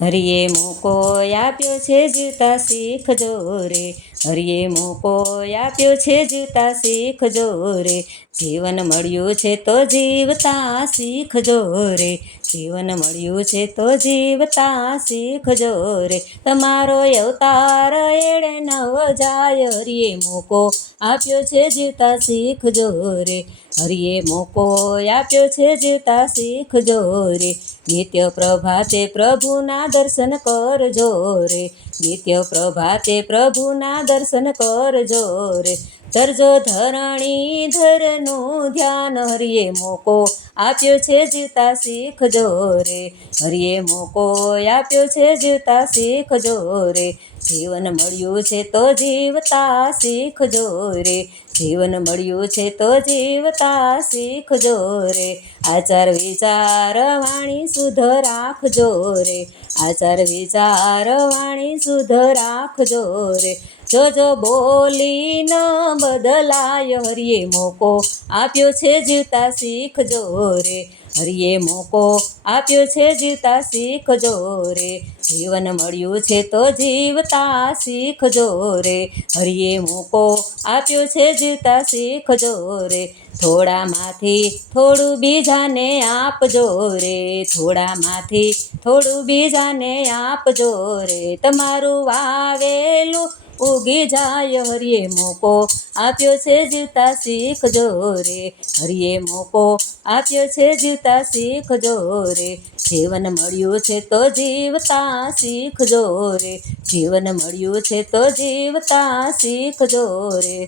હરિએ મોકો આપ્યો છે જીવતા શીખજો રે, હરિએ મોકો આપ્યો છે જીવતા શીખજો રે, જીવન મળ્યું છે તો જીવતા શીખજો રે, જીવન મળ્યું છે તો જીવતા શીખજો રે, તમારો અવતાર એળે નવ જાય, હરિએ મોકો આપ્યો છે જીવતા શીખજો રે, હરિએ મોકો આપ્યો છે જીવતા શીખજો રે, નિત્ય પ્રભાતે પ્રભુના દર્શન કરજો રે, નિત્ય પ્રભાતે પ્રભુના દર્શન કરજો રે, ધરજો ધરણી ધરનું ધ્યાન, હરિએ મોકો આપ્યો છે જીવતા શીખજો રે, હરિએ મોકો આપ્યો છે જીવતા શીખજો રે, જીવન મળ્યું છે તો જીવતા શીખજો રે, જીવન મળ્યું છે તો જીવતા શીખજો રે, આચાર વિચાર વાણી શુદ્ધ રાખજો રે, આચાર વિચાર વાણી શુદ્ધ રાખજો રે, જો બોલી ન બદલાય, હરિએ મોકો આપ્યો છે જીવતા શીખજો રે, હરિએ મોકો આપ્યો છે જીવતા શીખજો રે, જીવન મળ્યું છે તો જીવતા શીખજો રે, હરિએ મોકો આપ્યો છે જીવતા શીખજો રે, થોડામાંથી થોડું બીજાને આપજો રે, થોડામાંથી થોડું બીજાને આપજો રે, તમારું વાવેલું ઉગી જાય, હરિએ મોકો આપ્યો છે જીવતા શીખજો રે, હરિએ મોકો આપ્યો છે જીવતા શીખજો રે, જીવન મળ્યું છે તો જીવતા શીખજો રે, જીવન મળ્યું છે તો જીવતા શીખજો રે.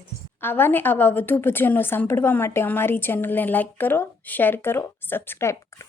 આવા ને આવા વધુ ભજનો સાંભળવા માટે અમારી ચેનલને લાઈક કરો, શેર કરો, સબસ્ક્રાઈબ કરો.